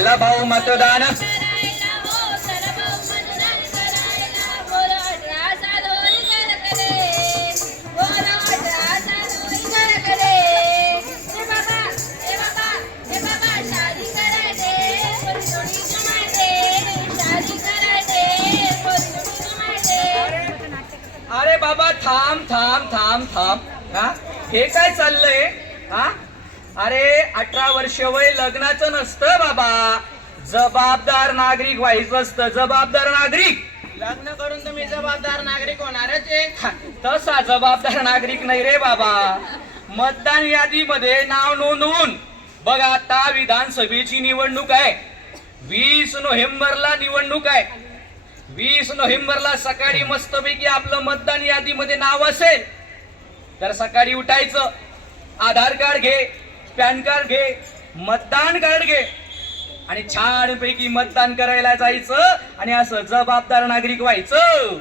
चला भाऊ मतदान. अरे बाबा थांब थांब थांब थांब. हा? हे काय चाललंय? हा? अरे अठरा वर्ष वय लग्नाचं नसतं बाबा. जबाबदार नागरिक व्हायचं असतं. जबाबदार नागरिक. लग्न करून तुम्ही जबाबदार नागरिक होणारच आहे तसा जबाबदार नागरिक नाही रे बाबा. मतदान यादीमध्ये नाव नोंदवून. बघ आता विधानसभेची निवडणूक आहे. वीस नोव्हेंबरला निवडणूक आहे. वीस नोव्हेंबरला सकाळी मस्तपैकी आपलं मतदान यादीमध्ये नाव असेल. तर सकाळी उठायचं. आधार कार्ड घे. पॅन कार्ड घे मतदान कार्ड घे. आणि छानपैकी मतदान करायला जायचं आणि असं जबाबदार नागरिक व्हायचं.